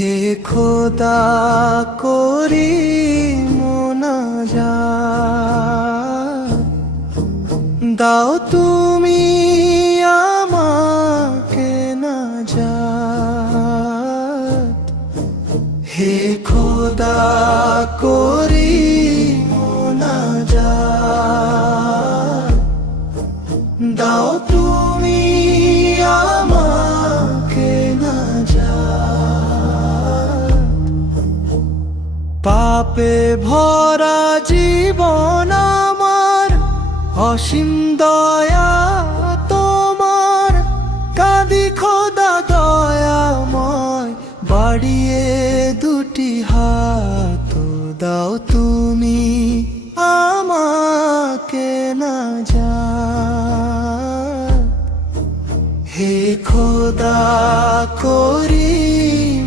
হে খোদা করি মোনাজাত, দাও তুমি আমাকে নাজাত। হে খোদা করি মোনাজাত, দাও তুমি আমাকে নাজাত। পাপে ভরা জীবন আমার, অসীম দয়া তোমার, কাঁদি খোদা দয়াময়, বাড়িয়ে দুটি হাত, দাও তুমি আমাকে নাজাত। হে খোদা করি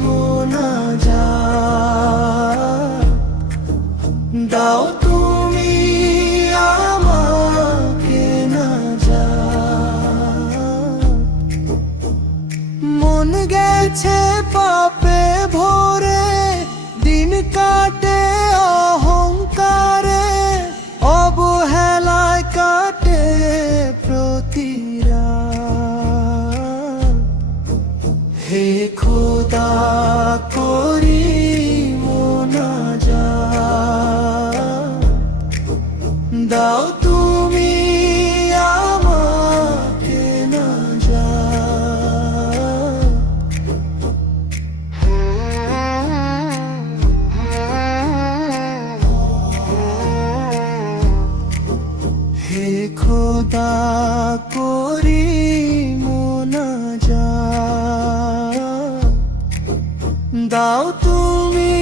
মোনাজাত, দাও তুমি আমাকে নাজাত। মন গেছে পাপে ভরে, দিন কাটে অহংকারে, অবহেলায় কাটে প্রতি রাত। হে খোদা করি মোনাজাত, দাও তুমি আমাকে নাজাত। হে খোদা করি মোনাজাত, দাও তুমি